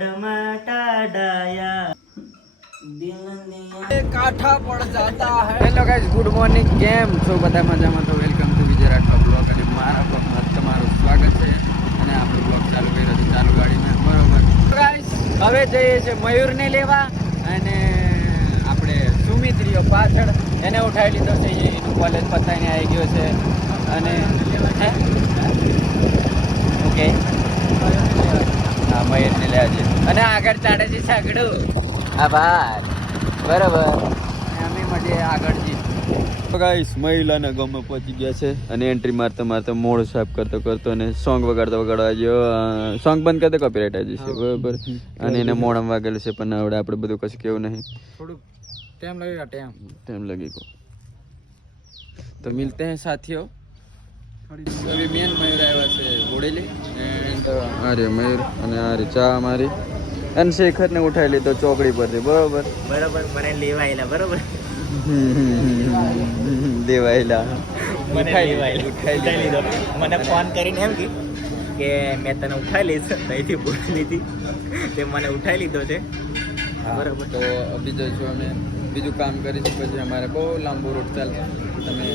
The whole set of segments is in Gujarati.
टमाटा डाया काठा पड़ जाता है। Hello guys, good morning. કેમ છો બધા? મજામાં તો welcome to Vijay Rathwa blog. અને મારા બ્લોગમાં તમારું સ્વાગત છે. અને આપણે બ્લોગ ચાલુ કર્યો છે ચાલુ ગાડીમાં, બરોબર ગાઈસ. હવે જઈએ છે મયુરને લેવા અને આપણે સુમિત્રીઓ પાછળ એને ઉઠાવી લીધો છે. એનું કોલેજ પતાવીને આવી ગયો છે અને ઓકે હા મયુરને લેવા છે અને આગળ ચાડે છે છાગડું. આભાર. બરાબર, અમે મજે આગળ જઈએ. ગાઈસ, મહિલાના ગામમાં પહોંચી ગયા છે અને એન્ટ્રી મારતા મારતા મોડ સાફ કરતો કરતો અને સોંગ વગાડવા ગયો. સોંગ બંધ કરતો કોપીરાઇટ આવી જશે, બરાબર. અને એને મોડમાં વાગેલું છે પણ આવડે આપણે બધું કશું કેવું નહીં. થોડું ટાઈમ લગી ગયો. તો મિલતે હૈ સાથીઓ. અભી મેન મયુર આવ્યા છે બોડેલી એન્ડ અરે મયુર અને અરે ચા અમારી અને શેખર ને ઉઠાવી લીધો ચોકડી પરથી, બરોબર બરોબર. મને લેવાયેલા બરોબર દેવાયેલા ઉઠાઈ લીધો. મને ફોન કરીને એમ કે મેં તને ઉઠાઈ લઈશ, અહીંથી બોલી લીધી તે મને ઉઠાઈ લીધો છે, બરોબર. તો અભી જઈશું અમે બીજું કામ કરીશું, પછી અમારે બહુ લાંબુ રૂટ ચાલશે. તમે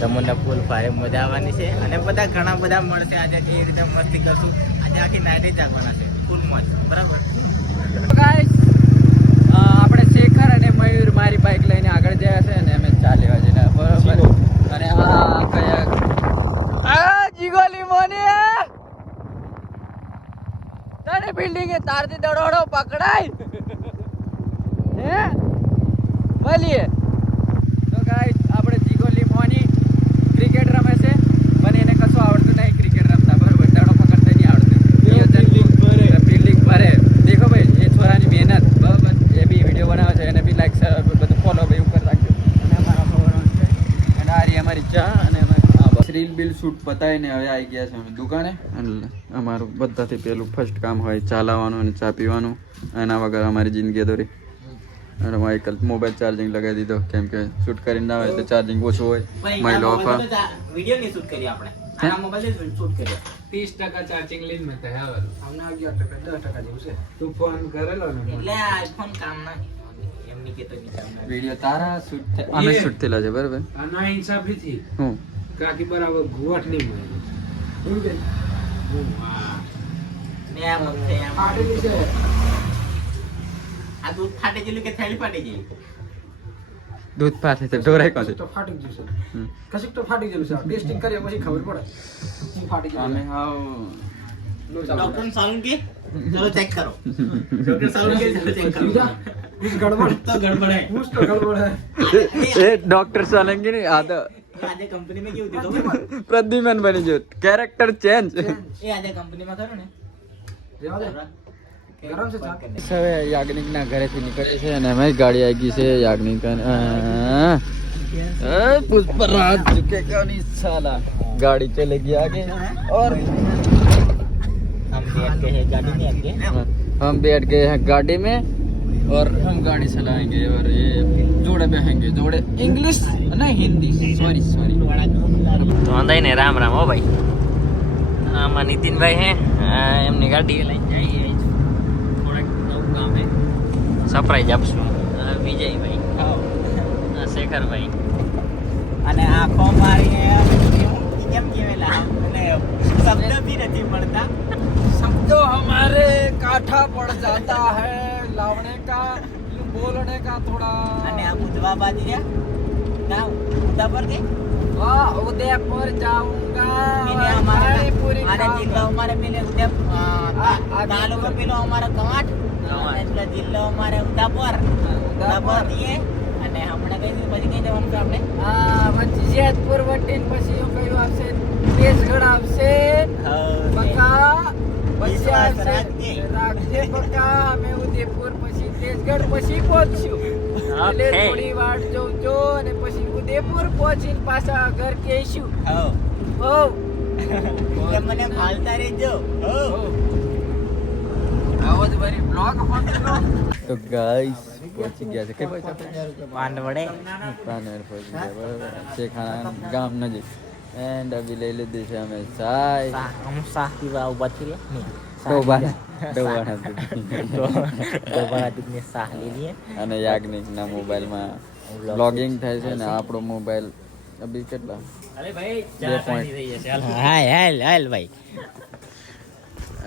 તમને ફૂલ ભારે મજા આવવાની છે અને બધા ઘણા બધા મળશે આજે. એ રીતે મસ્તી કરશું આજે. આખી નાઈટ જ આવવાના છે, ફૂલ મોજ, બરાબર. આપણે શેખર અને મયુર મારી બાઇક લઈને આગળ ગયા છે અને અમે ચાલ્યા જઈને, બરોબર. અને આ કયા જીગોલી મોની તારી બિલ્ડિંગ એ તારથી દડોડો પકડાય હે મળીએ. તો ગાઈસ, આપણે જીગોલી મોની ક્રિકેટ રમે છે પણ એને કશું આવડતું નહીં ક્રિકેટ રમતા, બરોબર. દડો પકડતા નહીં આવડતું. બિલ્ડિંગ ભરે દેખો ભાઈ, એ છોરાની મહેનત, બરોબર. એ બી વિડીયો બનાવે છે, એને બી લાઈક બધું ફોલો ભાઈ ઉપર રાખજો. અને અમારા ફોલોવર છે અને આ રહી અમારી ચા અને રીલ બિલ શૂટ પતાવીને હવે આવી ગયા છે અમે દુકાને. અને અમારું બધાથી પહેલું ફર્સ્ટ કામ હોય ચા લાવવાનું અને ચા પીવાનું. એના વગર અમારી જિંદગી અધૂરી. અને માઇકલ મોબાઈલ ચાર્જિંગ લગાવી દીધો કેમ કે શૂટ કરીને ના હોય તો ચાર્જિંગ ઓછું હોય. માઇલો ઓફર વિડિયો ની શૂટ કરી આપણે આ મોબાઈલ થી શૂટ કરી 30% ચાર્જિંગ લઈને મેં કહ્યા હવે આમને 11% 10% જેવું છે. તું ફોન કરેલો ને એટલે આઈફોન કામ ના એમની કે તો વિચાર વિડિયો તારા શૂટ અમે શૂટ થયેલા છે, બરાબર. આના હિસાબી થી હું કાકી બરાબર ગુવાટ નહીં મળે. શું કે વાહ ને આ મત એમ ફાટેલી છે. આ દૂધ ફાટી ગયેલું કે થેલી ફાટી ગઈ? દૂધ પાથે તો ઢોરાય કોણ તો ફાટી ગયું છે. કશીક તો ફાટી ગયું છે. ટેસ્ટિંગ કર્યા પછી ખબર પડે શું ફાટી ગયું. અમે હાવ ડોક્ટર સાલુન કે ચલો ચેક કરો. ડોક્ટર સાલુન કે ચલો ચેક કરો. कुछ गड़बड़ तो गड़बड़ है, कुछ तो गड़बड़ है. એ ડોક્ટર સોલંકી ની આ તો આજે કંપની માં કેવું થયું પ્રદ્યુમન બની ગયો. Character change. એ આજે કંપની માં કરો ને રેવા દે. ગરમ છે ચા. હવે યાજ્ઞિક ના ઘરેથી નીકળે છે અને અમે ગાડી આવી ગઈ છે યાજ્ઞિક. પુષ્પરાજ झुकेगा नहीं साला. गाड़ी चलेगी आगे और हम बैठ गए हैं गाड़ी में आगे. हम बैठ गए हैं गाड़ी में और हम गाड़ी चलाएंगे और ये जोड़े बेहेंगे. जोड़े इंग्लिश नहीं हिंदी, सॉरी तो अंदर ने राम राम हो भाई. આમાં નીતિનભાઈ હે એમની ગાડી લઈને જઈએ. થોડાક નવું કામ હે, સરપ્રાઈઝ આપશું. વિજયભાઈ હા શેખરભાઈ અને આંખો મારી કેમ કેવેલા એટલે શબ્દ બી નથી મળતા. तो हमारे काठा पड़ जाता है लावने का बोलने का थोड़ा. અને આ બુધવા બાજી રહ્યા ના ઉદા પર કે हाँ उदयपुर जाऊंगा. પેલે અમારા જિલ્લો અમારે પેલે તાલુકો પેલો અમારો ગાંઠ એટલે જિલ્લો અમારે ઉદાપુર દીએ. અને હમણાં કઈ પછી કઈ જવાનું છે આપણે? પછી જેતપુર વટીને પછી કયું આવશે દેશગઢ આવશે બકા. પછી આવશે રાખજે બકા. અમે ઉદયપુર પછી દેશગઢ પછી પહોંચશું. એટલે થોડી વાટ જોઉં જો અને પછી ઉદયપુર પહોંચીને પાછા ઘર કહેશું. હો મને હાલતા રહેજો. આવો જ ભરી બ્લોગ ફોટો. તો ગાઈસ પહોંચી ગયા છે કઈ પાંડવડે પહોંચી ગયા, બરાબર. શેખાણા ગામ નજીક. એન્ડ અભી લઈ લીધી છે અમે ચાય. हम साथ पीवा उबा थी દૂધની શાહ લીધી અને યાજ્ઞિકના મોબાઈલમાં બ્લોગિંગ થાય છે ને આપણો મોબાઈલ અભી કેટલા અરે ભાઈ 2 point. હાલ ભાઈ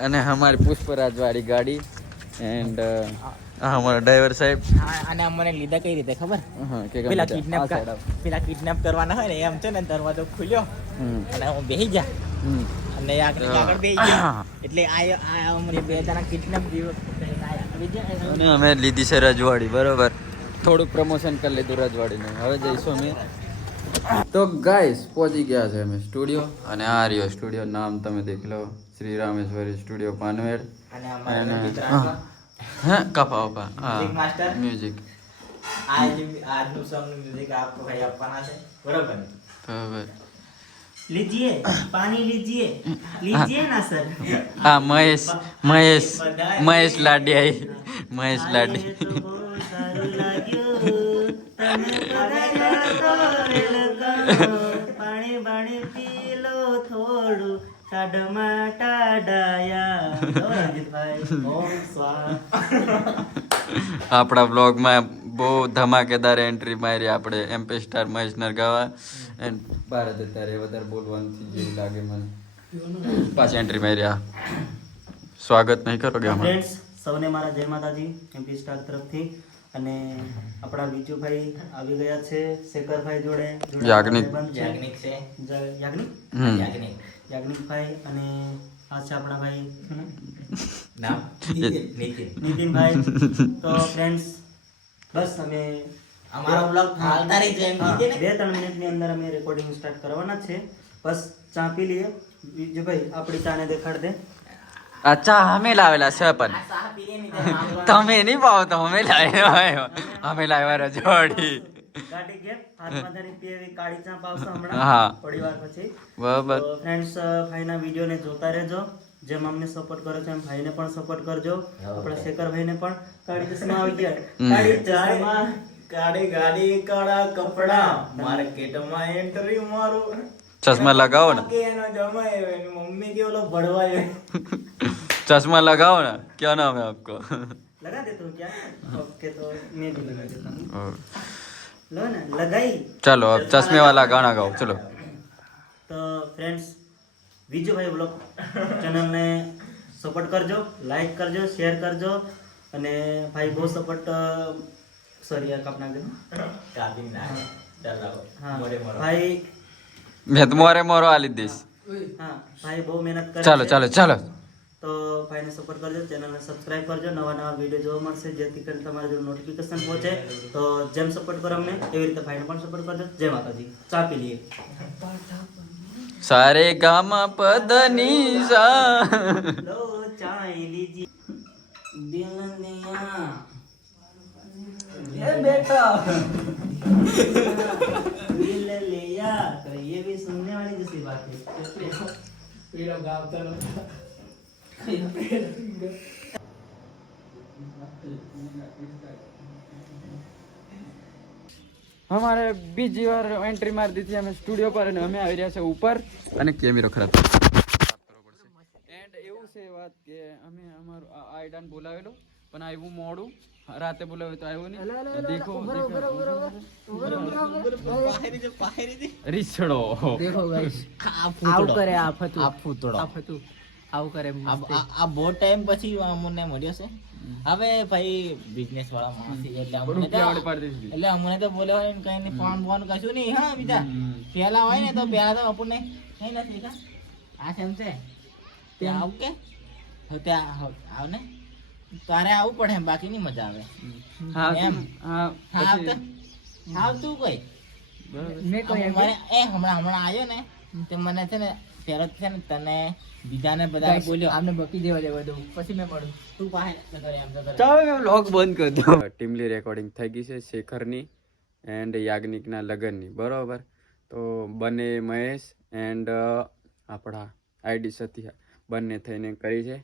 અને हमारी पुष्पराज वाली गाड़ी एंड हमारा ड्राइवर साहब અને અમને લીધા કઈ રીતે ખબર હા કે પેલા કિડનેપ કરવાના હોય ને એમ છે ને દરવાજો ખુલ્યો અને હું બેહી જા અને આગળ બેહી ગયા એટલે આ અમને બે જણા કિડનેપ અને અમે લીધી છે રજવાડી બરોબર થોડુંક પ્રમોશન કરી લીધું રજવાડીનું હવે જઈશું અમે તો ગાઈસ પહોંચી ગયા છે અમે સ્ટુડિયો અને આ રહ્યો સ્ટુડિયો નામ તમે દેખ લો શ્રી રામેશ્વરી સ્ટુડિયો પાનવેડ અને હા કપા કપા હા મ્યુઝિક આજનું સોંગ મ્યુઝિક આપકો ભાઈ આપવાના છે બરાબર બરાબર लीजिए पानी लीजिए लीजिए ना सर હા મહેશ લાડી આવી મહેશ લાડી પાણી પાણી પી લો થોડું ટાડમાં ટાડાયા આપણા બ્લોગમાં બહુ ધમાકેદાર એન્ટ્રી મારી આપણે MP star Mahesh Nargava and Bharat અત્યારે વધારે બોલવાનું જેવું લાગે મને પાછી એન્ટ્રી મારી આ સ્વાગત નહીં કરોગે અમારું ફ્રેન્ડ્સ સૌને મારા જય માતાજી એમપી સ્ટાર તરફથી અને આપણા વિજુભાઈ આવી ગયા છે શેખરભાઈ જોડે યાજ્ઞિક છે યાજ્ઞિકભાઈ અને આ છે આપણા ભાઈ નામ નીતિનભાઈ તો ફ્રેન્ડ્સ બસ અમે અમારો બ્લોગ હાલતા રહી જાય 2-3 મિનિટની અંદર અમે રેકોર્ડિંગ સ્ટાર્ટ કરવાના છે બસ ચા પી લઈએ વિજુભાઈ આપણી ચાને દેખાડ દે અચ્છા અમે લાવેલા છે પણ તમે નહીં પાવો તો અમે લાવ્યા રજવાડી ગાડી ગેપ હાથમાં ધરી પીવી કાળી ચા પાવશો હમણાં હા થોડી વાર પછી બરાબર તો ફ્રેન્ડ્સ ભાઈના વિડિયોને જોતા રહેજો જેમ અમને સપોર્ટ કરો છો એમ ભાઈને પણ સપોર્ટ કરજો આપણા શેખરભાઈને પણ કાળી ચશ્મા આવી ગયા કાળી ચશ્મા કાળી ગાડી કાળા કપડા માર્કેટમાં એન્ટ્રી મારો ચશ્મા લગાવો ને કે એનો જમાય એની મમ્મી કે ઓલો ભડવાય चश्मा लगाओ ना क्या नाम है आपको लगा दे तुम क्या ओके तो मैं भी लगा देता हूँ लो ना लगाई चलो अब चश्मे वाला गाना गाओ चलो तो फ्रेंड्स વિજુભાઈ બ્લોગ ચેનલને સપોર્ટ કરજો લાઈક કરજો શેર કરજો અને ભાઈ બહુ સપોર્ટ સોરી યાર કાપના દે કાપી ના ચલાવો હા ભાઈ मैं तुम्हारे मोरो आली दीस હા ભાઈ બહુ મહેનત કરે चलो चलो चलो તો ભાઈને સપોર્ટ કરજો ચેનલને સબસ્ક્રાઇબ કરજો નવા વિડીયો જોવા મળશે જેથી કરીને તમારા જોડે નોટિફિકેશન પહોંચે તો જેમ સપોર્ટ કરો અમને એવી રીતે ભાઈને પણ સપોર્ટ કરજો જય માતાજી ચા પી લઈએ सारे गामा पदनी सा लो चाय लीजिए दिल दिया ये बेटा दिल लिया तो ये भी सुनने वाली जैसी बात है पीरो गावता रहता हमारे बीजी बार एंट्री मार दी थी हमें स्टूडियो पर અને અમે આવી રહ્યા છે ઉપર અને કેમેરો ખરાબ એન્ડ એવું છે વાત કે અમે અમારો આઈડાન બોલાવેલો પણ આવ્યું મોડું રાતે બોલાવ્યો તો આવ્યો નહીં દેખો રીછડો देखो गाइस આવ કરે આ ફૂતડો આવ કરે આ બહુ ટાઈમ પછી અમને મળ્યો છે હવે ભાઈ બિઝનેસ વાળા માણસ એટલે અમને તો બોલે હોય કઈ નહીં ફોન ફોન કશું નહીં હા બીજા પેલા હોય ને તો પેલા તો આપણને કઈ નથી કા આ સેમ છે ત્યાં આવ કે ત્યાં આવ ને તારે આવવું પડે બાકી નહીં મજા આવે એમ હા આવ તું કોઈ મેં કોઈ હમણાં આવ્યો ને તે મને છે ને ત્યારે છે ને તને બીજાને બધા બોલ્યો આમને બકી દેવા દઉં પછી મેં પડું તું પાસે ચાલો મેં વ્લોગ બંધ કરી દો ટીમલી રેકોર્ડિંગ થઈ ગઈ છે શેખરની એન્ડ યાજ્ઞિકના લગ્નની બરોબર તો બંને મહેશ એન્ડ આપણા આઈડી સત્યા બંને થઈને કરી છે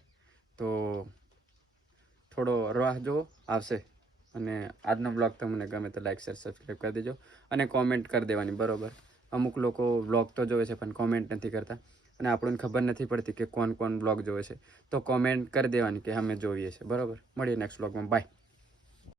તો થોડો રાહ જો આવશે અને આજનો બ્લોગ તમને ગમે તો લાઈક શેર સબસ્ક્રાઈબ કરી દેજો અને કોમેન્ટ કરી દેવાની બરોબર અમુક લોકો બ્લોગ તો જોવે છે પણ કોમેન્ટ નથી કરતા અને આપણને ખબર નથી પડતી કે કોણ બ્લોગ જોવે છે. તો કોમેન્ટ કરી દેવાની કે અમે જોઈએ છે. બરાબર, મળીએ નેક્સ્ટ બ્લોગમાં. બાય.